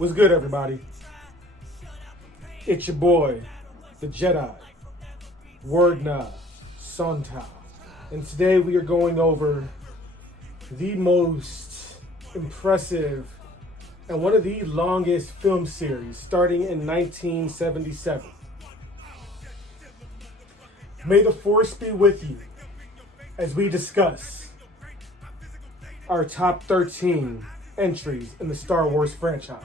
What's good, everybody? It's your boy, the Jedi, Wordna Sonta. And today we are going over the most impressive and one of the longest film series, starting in 1977. May the Force be with you as we discuss our top 13 entries in the Star Wars franchise.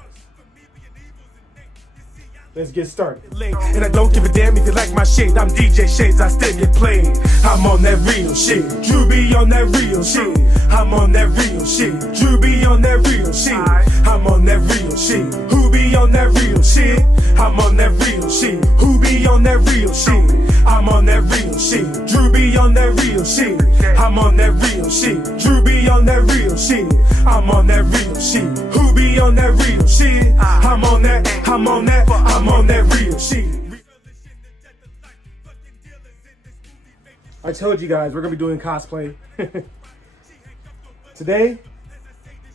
Let's get started. And I don't give a damn if you like my shit. I'm DJ Shades, I still get played. I'm on that real shit. Drew be on that real shit. I'm on that real shit. Drew be on that real shit. I'm on that real shit. Who be on that real shit? I'm on that real shit. Who be on that real shit? I'm on that real shit. Drew be on that real shit. I'm on that real shit. Drew be on that real shit. I'm on that real shit. Who be on that real shit? I'm on that real shit. I told you guys we're going to be doing cosplay. Today,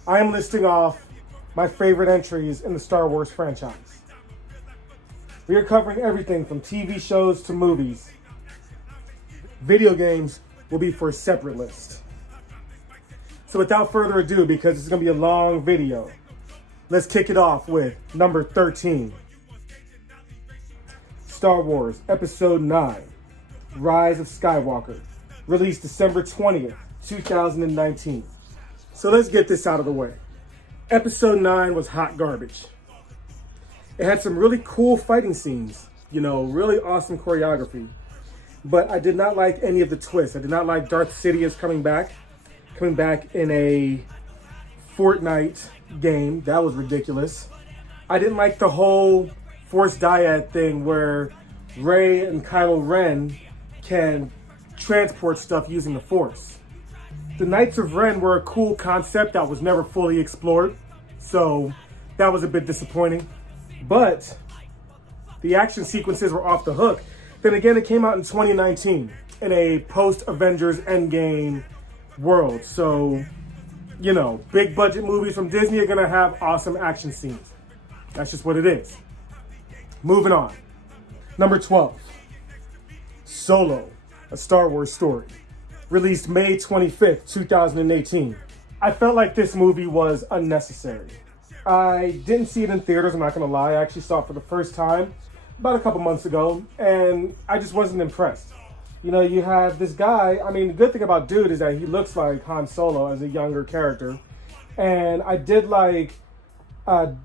I am listing off my favorite entries in the Star Wars franchise. We are covering everything from TV shows to movies. Video games will be for a separate list. So without further ado, because it's going to be a long video, let's kick it off with number 13. Star Wars Episode 9, Rise of Skywalker, released December 20th, 2019. So let's get this out of the way. Episode 9 was hot garbage. It had some really cool fighting scenes, really awesome choreography. But I did not like any of the twists. I did not like Darth Sidious coming back in a Fortnite game. That was ridiculous. I didn't like the whole Force Dyad thing where Rey and Kylo Ren can transport stuff using the Force. The Knights of Ren were a cool concept that was never fully explored, so that was a bit disappointing. But the action sequences were off the hook. Then again, it came out in 2019 in a post-Avengers Endgame world. So, big budget movies from Disney are gonna have awesome action scenes. That's just what it is. Moving on. Number 12, Solo, A Star Wars Story, released May 25th, 2018. I felt like this movie was unnecessary. I didn't see it in theaters, I'm not gonna lie. I actually saw it for the first time about a couple months ago, and I just wasn't impressed. You have this guy, the good thing about Dude is that he looks like Han Solo as a younger character. And I did like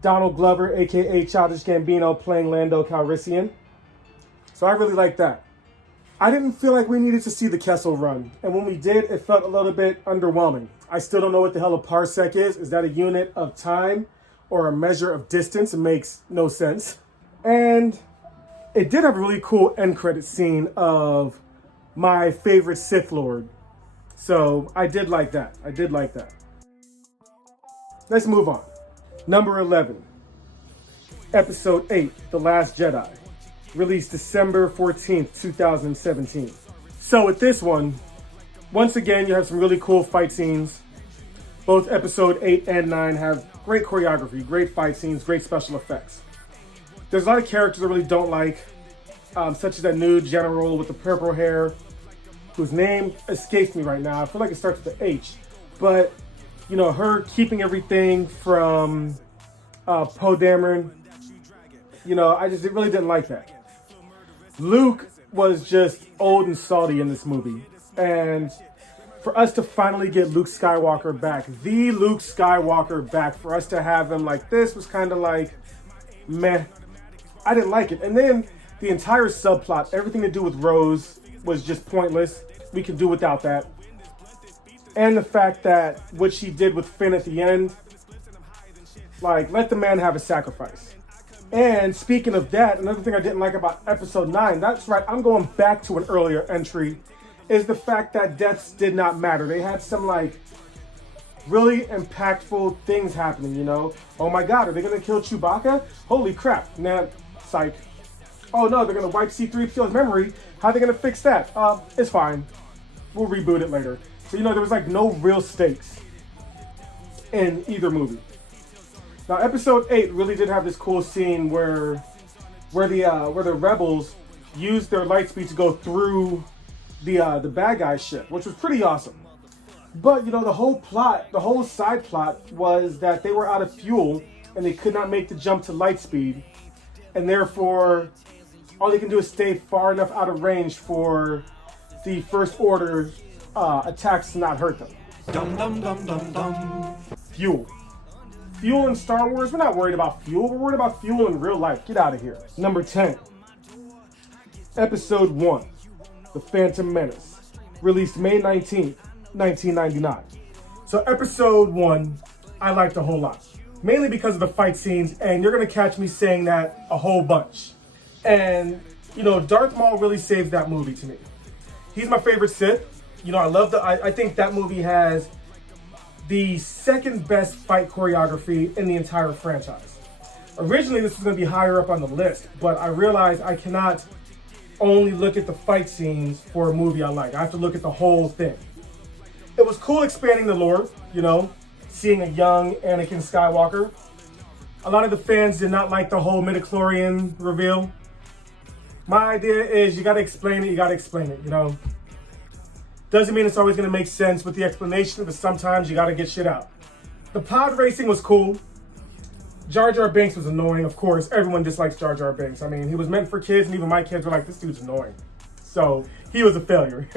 Donald Glover, aka Childish Gambino, playing Lando Calrissian. So I really like that. I didn't feel like we needed to see the Kessel Run. And when we did, it felt a little bit underwhelming. I still don't know what the hell a parsec is. Is that a unit of time or a measure of distance? It makes no sense. And it did have a really cool end credit scene of my favorite Sith Lord. So I did like that. Let's move on. Number 11, Episode 8, The Last Jedi, released December 14th, 2017. So with this one, once again, you have some really cool fight scenes. Both Episode 8 and 9 have great choreography, great fight scenes, great special effects. There's a lot of characters I really don't like, such as that new general with the purple hair, whose name escapes me right now. I feel like it starts with the H. But, her keeping everything from Poe Dameron, I just really didn't like that. Luke was just old and salty in this movie. And for us to finally get Luke Skywalker back, the Luke Skywalker back, for us to have him like this was kind of like, meh. I didn't like it. And then the entire subplot, everything to do with Rose, was just pointless. We could do without that. And the fact that what she did with Finn at the end, let the man have a sacrifice. And speaking of that, another thing I didn't like about Episode 9, that's right, I'm going back to an earlier entry, is the fact that deaths did not matter. They had some really impactful things happening, Oh my God, are they gonna kill Chewbacca? Holy crap, nah, psych. Oh no, they're gonna wipe C-3PO's memory. How are they gonna fix that? It's fine. We'll reboot it later. So, there was no real stakes in either movie. Now, episode 8 really did have this cool scene where the rebels used their light speed to go through the bad guy's ship, which was pretty awesome. But the whole side plot was that they were out of fuel and they could not make the jump to light speed, and therefore all they can do is stay far enough out of range for the First Order attacks to not hurt them. Dum dum dum dum dum. Fuel in Star Wars, we're not worried about fuel, we're worried about fuel in real life. Get out of here. Number 10, Episode 1, The Phantom Menace, released May 19th, 1999. So Episode 1, I liked a whole lot, mainly because of the fight scenes, and you're gonna catch me saying that a whole bunch. And Darth Maul really saves that movie to me. He's my favorite Sith. I think that movie has the second best fight choreography in the entire franchise. Originally, this was going to be higher up on the list, but I realized I cannot only look at the fight scenes for a movie I like. I have to look at the whole thing. It was cool expanding the lore, seeing a young Anakin Skywalker. A lot of the fans did not like the whole midichlorian reveal. My idea is you gotta explain it, Doesn't mean it's always gonna make sense with the explanation, but sometimes you gotta get shit out. The pod racing was cool. Jar Jar Binks was annoying, of course. Everyone dislikes Jar Jar Binks. I mean, he was meant for kids, and even my kids were like, this dude's annoying. So, he was a failure.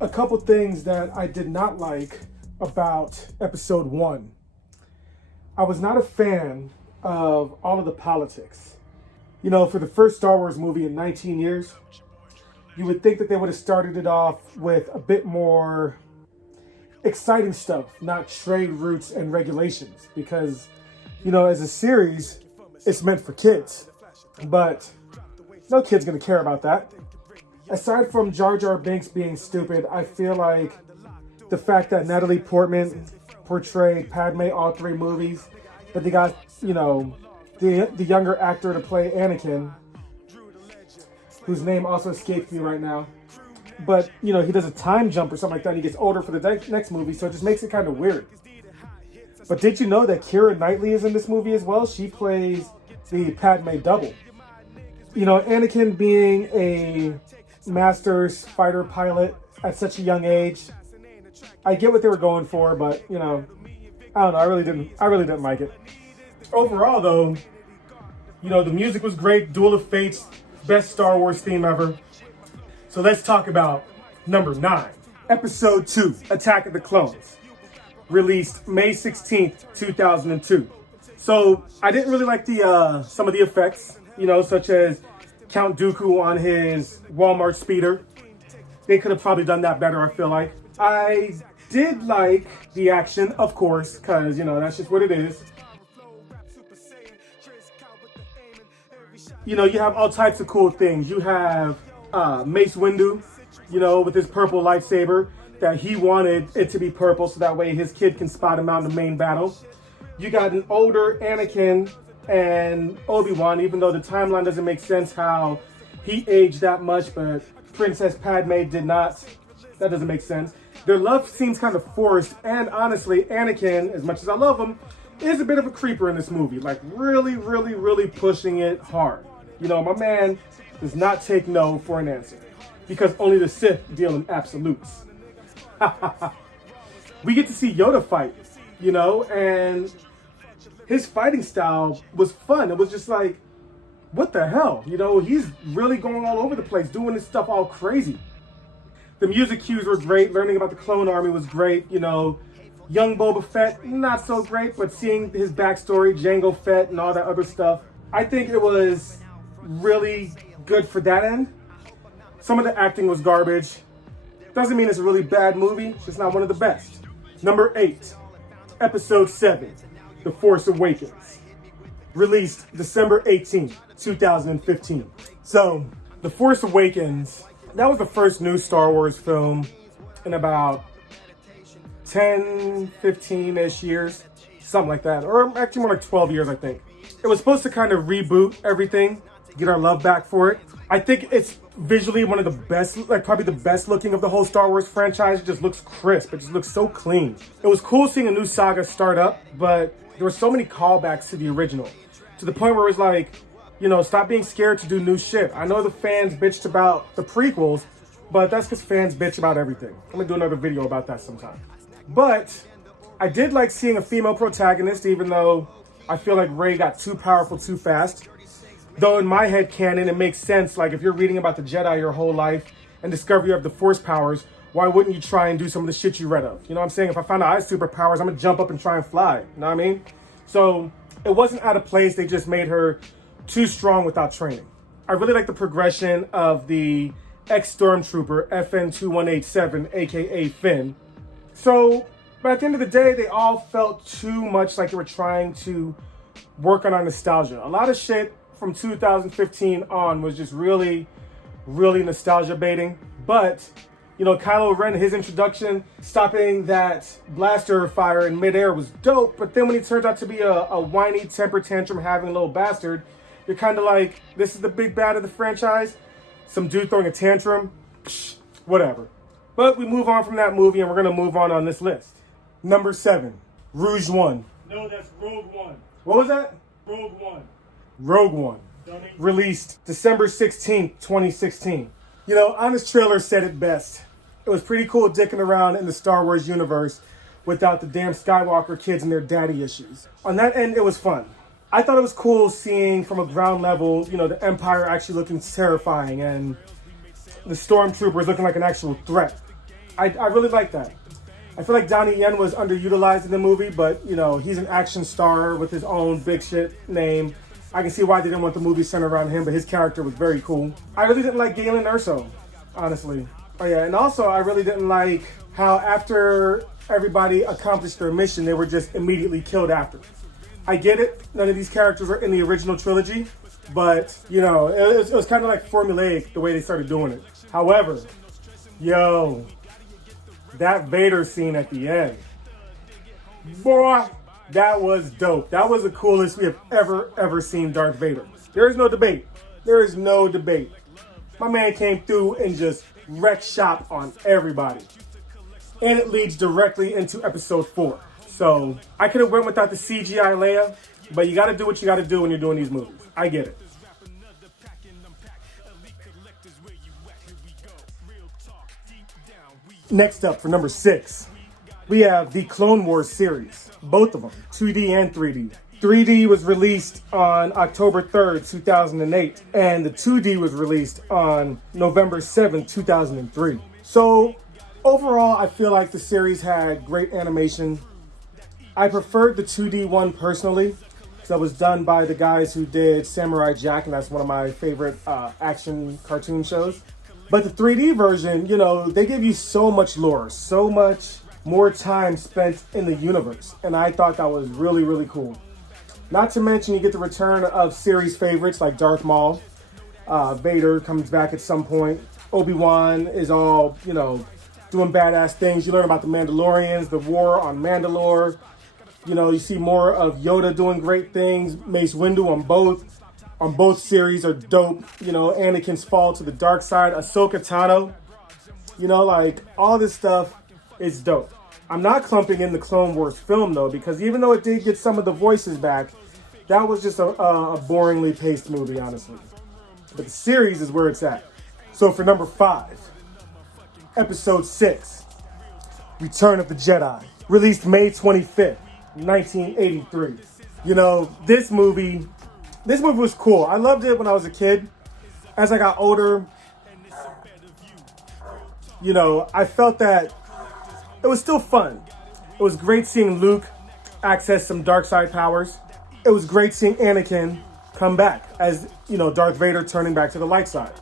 A couple things that I did not like about Episode 1. I was not a fan of all of the politics. For the first Star Wars movie in 19 years, you would think that they would have started it off with a bit more exciting stuff, not trade routes and regulations, because, as a series, it's meant for kids. But no kid's gonna care about that. Aside from Jar Jar Binks being stupid, I feel like the fact that Natalie Portman portrayed Padme all 3 movies, but they got, the younger actor to play Anakin, whose name also escapes me right now. But, he does a time jump or something like that, and he gets older for the next movie, so it just makes it kind of weird. But did you know that Keira Knightley is in this movie as well? She plays the Padme double. Anakin being a master fighter pilot at such a young age, I get what they were going for, but, I don't know, I really didn't like it. Overall, though, the music was great. Duel of Fates, best Star Wars theme ever. So let's talk about number 9. Episode 2, Attack of the Clones, released May 16th, 2002. So I didn't really like some of the effects, such as Count Dooku on his Walmart speeder. They could have probably done that better, I feel like. I did like the action, of course, because, that's just what it is. You have all types of cool things. You have Mace Windu, with his purple lightsaber, that he wanted it to be purple so that way his kid can spot him out in the main battle. You got an older Anakin and Obi-Wan, even though the timeline doesn't make sense how he aged that much, but Princess Padme did not. That doesn't make sense. Their love seems kind of forced, and honestly, Anakin, as much as I love him, is a bit of a creeper in this movie. Like, really, really, really pushing it hard. My man does not take no for an answer, because only the Sith deal in absolutes. We get to see Yoda fight, and his fighting style was fun. It was just like, what the hell? He's really going all over the place, doing this stuff all crazy. The music cues were great. Learning about the clone army was great. Young Boba Fett, not so great, but seeing his backstory, Jango Fett and all that other stuff, I think it was really good for that end. Some of the acting was garbage. Doesn't mean it's a really bad movie. It's just not one of the best. Number 8, Episode 7, The Force Awakens, released December 18th, 2015. So, The Force Awakens, that was the first new Star Wars film in about 10, 15-ish years, something like that, or actually more like 12 years, I think. It was supposed to kind of reboot everything, get our love back for it. I think it's visually one of the best, like probably the best looking of the whole Star Wars franchise. It just looks crisp. It just looks so clean. It was cool seeing a new saga start up, but there were so many callbacks to the original, to the point where it was like, you know, stop being scared to do new shit. I know the fans bitched about the prequels, but that's because fans bitch about everything. I'm gonna do another video about that sometime. But I did like seeing a female protagonist, even though I feel like Rey got too powerful too fast. Though in my head canon, it makes sense. Like if you're reading about the Jedi your whole life and discover you have the Force powers, why wouldn't you try and do some of the shit you read of? You know what I'm saying? If I found out I had superpowers, I'm gonna jump up and try and fly. You know what I mean? So it wasn't out of place. They just made her too strong without training. I really like the progression of the ex-stormtrooper FN2187, aka Finn. So, but at the end of the day, they all felt too much like they were trying to work on our nostalgia. A lot of shit from 2015 on was just really, really nostalgia baiting. But, you know, Kylo Ren, his introduction, stopping that blaster fire in midair was dope. But then when he turns out to be a whiny, temper tantrum having little bastard, you're kind of like, this is the big bad of the franchise? Some dude throwing a tantrum? Psh, whatever. But we move on from that movie and we're going to move on this list. Number 7, Rouge One. No, that's Rogue One. What was that? Rogue One. Rogue One. Dummy. Released December 16th, 2016. You know, Honest Trailer said it best. It was pretty cool dicking around in the Star Wars universe without the damn Skywalker kids and their daddy issues. On that end, it was fun. I thought it was cool seeing from a ground level, you know, the Empire actually looking terrifying and the Stormtroopers looking like an actual threat. I really like that. I feel like Donnie Yen was underutilized in the movie, but, you know, he's an action star with his own big shit name. I can see why they didn't want the movie centered around him, but his character was very cool. I really didn't like Galen Erso, honestly. Oh yeah, and also I really didn't like how after everybody accomplished their mission, they were just immediately killed after. I get it, none of these characters are in the original trilogy, but, you know, it was kind of like formulaic the way they started doing it. However, yo, that Vader scene at the end, boy, that was dope. That was the coolest we have ever seen Darth Vader. There is no debate. There is no debate. My man came through and just wrecked shop on everybody. And it leads directly into episode 4. So I could have went without the CGI Leia, but you got to do what you got to do when you're doing these movies. I get it. Next up for number 6, we have the Clone Wars series. Both of them, 2D and 3D. 3D was released on October 3rd, 2008, and the 2D was released on November 7th, 2003. So overall, I feel like the series had great animation. I preferred the 2D one personally, because that was done by the guys who did Samurai Jack, and that's one of my favorite action cartoon shows. But the 3D version, you know, they give you so much lore, so much more time spent in the universe. And I thought that was really, really cool. Not to mention you get the return of series favorites like Darth Maul. Vader comes back at some point. Obi-Wan is all, you know, doing badass things. You learn about the Mandalorians, the war on Mandalore. You know, you see more of Yoda doing great things. Mace Windu on both series are dope. You know, Anakin's fall to the dark side. Ahsoka Tano. You know, like, all this stuff is dope. I'm not clumping in the Clone Wars film, though, because even though it did get some of the voices back, that was just a boringly paced movie, honestly. But the series is where it's at. So for number 5, Episode 6, Return of the Jedi, released May 25th, 1983. You know, this movie was cool. I loved it when I was a kid. As I got older, you know, I felt that it was still fun. It was great seeing Luke access some dark side powers. It was great seeing Anakin come back as, you know, Darth Vader turning back to the light side.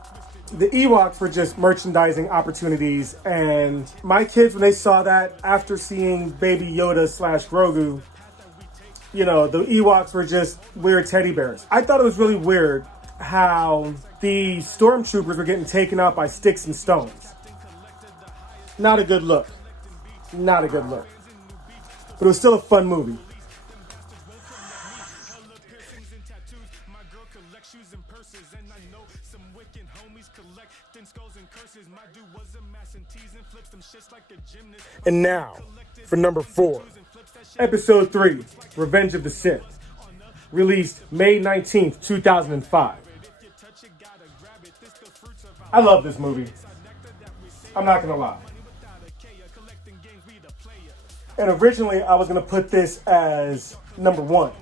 The Ewoks were just merchandising opportunities, and my kids, when they saw that after seeing Baby Yoda / Grogu, you know, the Ewoks were just weird teddy bears. I thought it was really weird how the stormtroopers were getting taken out by sticks and stones. Not a good look. Not a good look. But it was still a fun movie. And now, for number 4, Episode 3, Revenge of the Sith, released May 19th, 2005. I love this movie. I'm not gonna lie. And originally, I was gonna put this as number 1.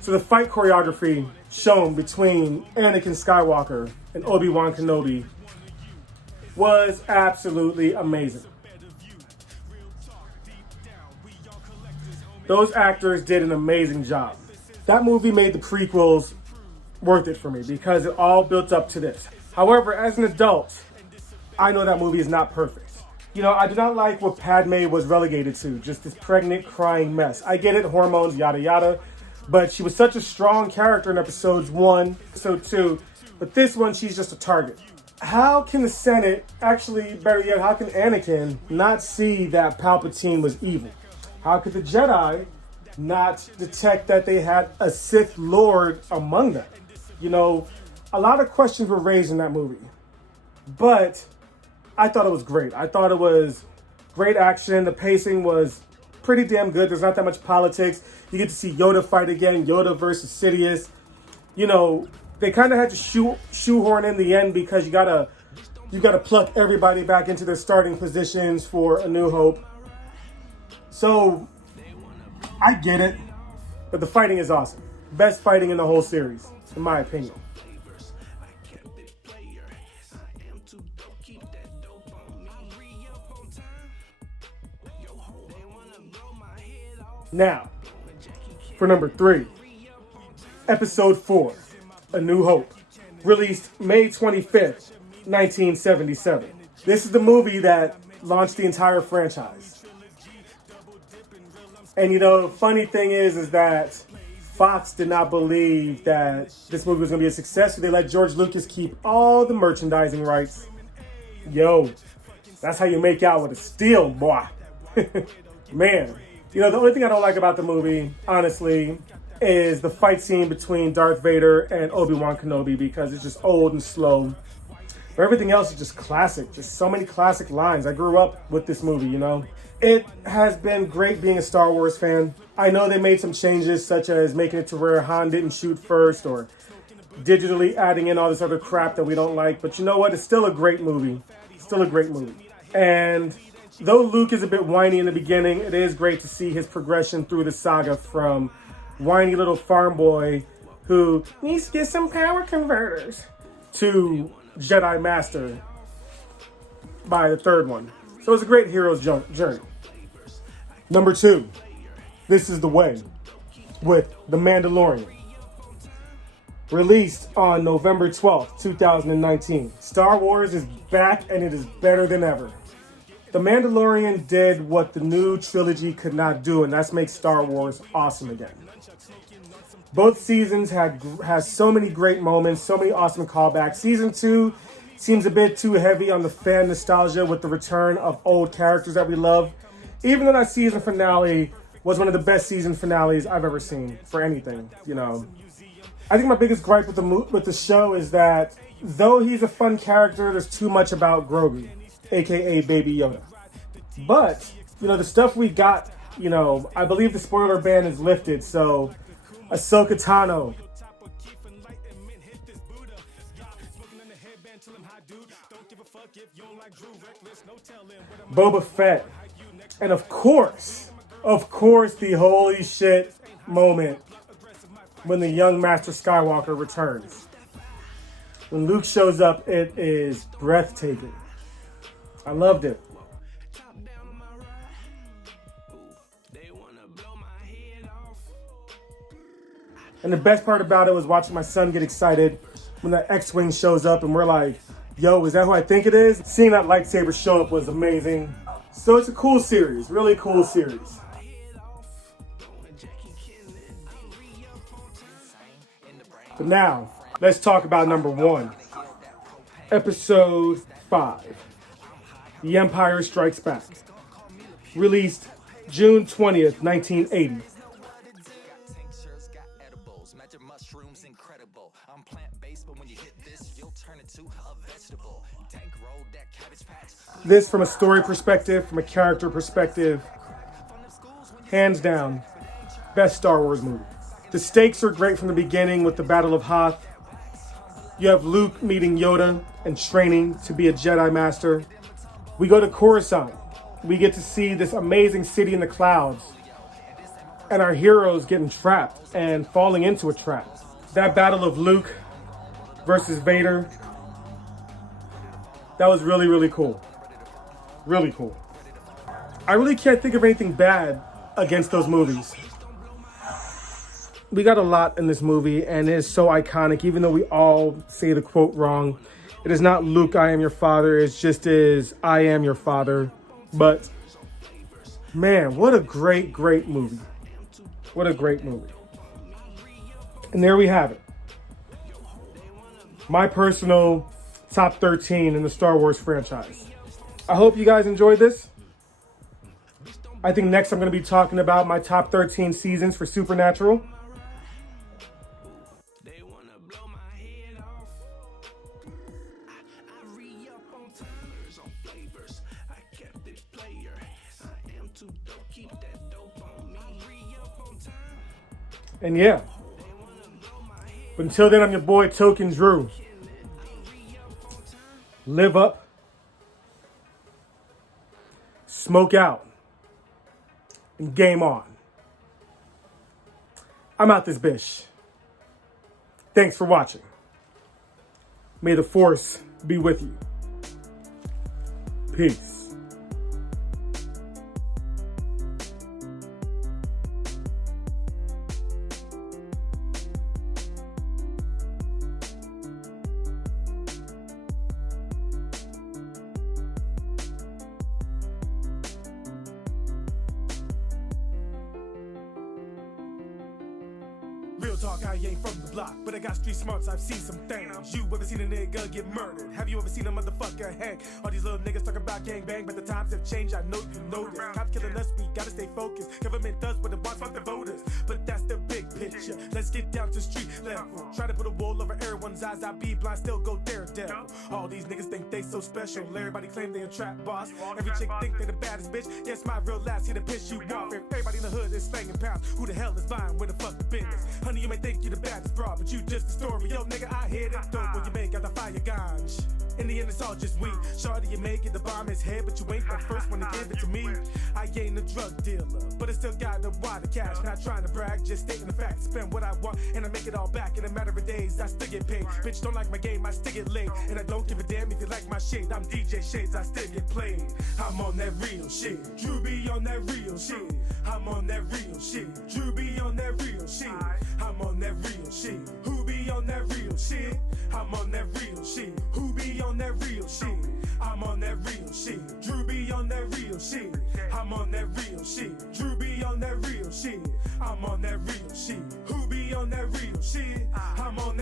So the fight choreography shown between Anakin Skywalker and Obi-Wan Kenobi was absolutely amazing. Those actors did an amazing job. That movie made the prequels worth it for me because it all built up to this. However, as an adult, I know that movie is not perfect. You know, I do not like what Padme was relegated to, just this pregnant, crying mess. I get it, hormones, yada yada, but she was such a strong character in episodes 1, episode 2, but this one, she's just a target. How can the Senate, actually, better yet, how can Anakin not see that Palpatine was evil? How could the Jedi not detect that they had a Sith Lord among them? You know, a lot of questions were raised in that movie. But I thought it was great. I thought it was great action. The pacing was pretty damn good. There's not that much politics. You get to see Yoda fight again, Yoda versus Sidious. You know, they kind of had to shoehorn in the end because you gotta pluck everybody back into their starting positions for A New Hope. So, I get it, but the fighting is awesome. Best fighting in the whole series, in my opinion. Now, for number 3, Episode 4, A New Hope, released May 25th, 1977. This is the movie that launched the entire franchise. And you know, the funny thing is that Fox did not believe that this movie was going to be a success, so they let George Lucas keep all the merchandising rights. Yo, that's how you make out with a steal, boy. Man, you know, the only thing I don't like about the movie, honestly, is the fight scene between Darth Vader and Obi-Wan Kenobi because it's just old and slow. But everything else is just classic. Just so many classic lines. I grew up with this movie, you know. It has been great being a Star Wars fan. I know they made some changes, such as making it to where Han didn't shoot first or digitally adding in all this other crap that we don't like. But you know what? It's still a great movie. Still a great movie. And though Luke is a bit whiny in the beginning, it is great to see his progression through the saga from whiny little farm boy who needs to get some power converters to Jedi Master by the third one. So it's a great hero's journey. Number 2, This Is the Way, with The Mandalorian. Released on November 12th, 2019. Star Wars is back and it is better than ever. The Mandalorian did what the new trilogy could not do, and that's make Star Wars awesome again. Both seasons has so many great moments, so many awesome callbacks. Season 2 seems a bit too heavy on the fan nostalgia with the return of old characters that we love. Even though that season finale was one of the best season finales I've ever seen for anything, you know. I think my biggest gripe with the show is that though he's a fun character, there's too much about Grogu, aka Baby Yoda. But, you know, the stuff we got, you know, I believe the spoiler ban is lifted, so Ahsoka Tano, Boba Fett, and of course, the holy shit moment when the young Master Skywalker returns. When Luke shows up, it is breathtaking. I loved it. And the best part about it was watching my son get excited when that X-Wing shows up and we're like, yo, is that who I think it is? Seeing that lightsaber show up was amazing. So it's a cool series, really cool series. But now, let's talk about number 1. Episode 5. The Empire Strikes Back. Released June 20th, 1980. This, from a story perspective, from a character perspective, hands down, best Star Wars movie. The stakes are great from the beginning with the Battle of Hoth. You have Luke meeting Yoda and training to be a Jedi Master. We go to Coruscant. We get to see this amazing city in the clouds. And our heroes getting trapped and falling into a trap. That battle of Luke versus Vader, that was really, really cool. Really cool. I really can't think of anything bad against those movies. We got a lot in this movie, and it is so iconic, even though we all say the quote wrong. It is not Luke, I am your father. It just is, I am your father. But, man, what a great, great movie. What a great movie. And there we have it. My personal top 13 in the Star Wars franchise. I hope you guys enjoyed this. I think next I'm going to be talking about my top 13 seasons for Supernatural. And yeah. But until then, I'm your boy Token Drew. Live up. Smoke out. And game on. I'm out this bitch. Thanks for watching. May the Force be with you. Peace. Real talk, I ain't from the block, but I got street smarts, I've seen some things. You ever seen a nigga get murdered? Have you ever seen a motherfucker hang? All these little niggas talking about gang bang, but the times have changed, I know you know this. Cops killing us, we gotta stay focused. Government does what it wants, fuck the voters. But that's the big picture. Let's get down to street level. Try to put a wall over everyone's eyes, I be blind, still go daredevil. All these niggas think they so special. Everybody claim they a trap boss. Every chick think they the baddest bitch. Yes, my real last here to piss you off. Everybody in the hood is slanging pounds. Who the hell is buying? Where the fuck the business? Honey, you may think you the baddest broad, but you just a story. Yo, nigga, I hit it dope when you make out the fire ganj. In the end, it's all just weed. Shorty, you make it, the bomb is head, but you ain't the first one to give it to me. I ain't a drug dealer, but I still got the water cash. Not trying to brag, just stating the fact. Spend what I want, and I make it all back in a matter of days. I still get paid. Bitch, don't like my game, I still get laid. And I don't give a damn if you like my shit. I'm DJ Shades, I still get played. I'm on that real shit. Drew be on that real shit. I'm on that real shit. Drew be on that real shit. I'm on that real shit. Who be on that real shit? I'm on that real shit. Who be on that real shit? I'm on that real shit. Drew be on that real shit. I'm on that real shit. Drew be on that real shit. I'm on that real shit. Who be on that real shit? I'm on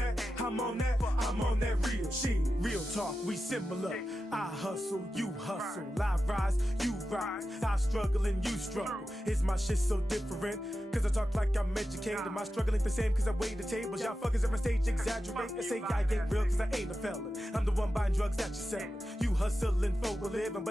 that real shit. Real talk, we similar. I hustle, you hustle. I rise, you rise. I struggle and you struggle. Is my shit so different? Cause I talk like I'm educated. Am I struggling the same cause I weigh the tables? Y'all fuckers at my stage exaggerate and say I ain't real cause I ain't a felon. I'm the one buying drugs that you're selling. You hustling for a living, but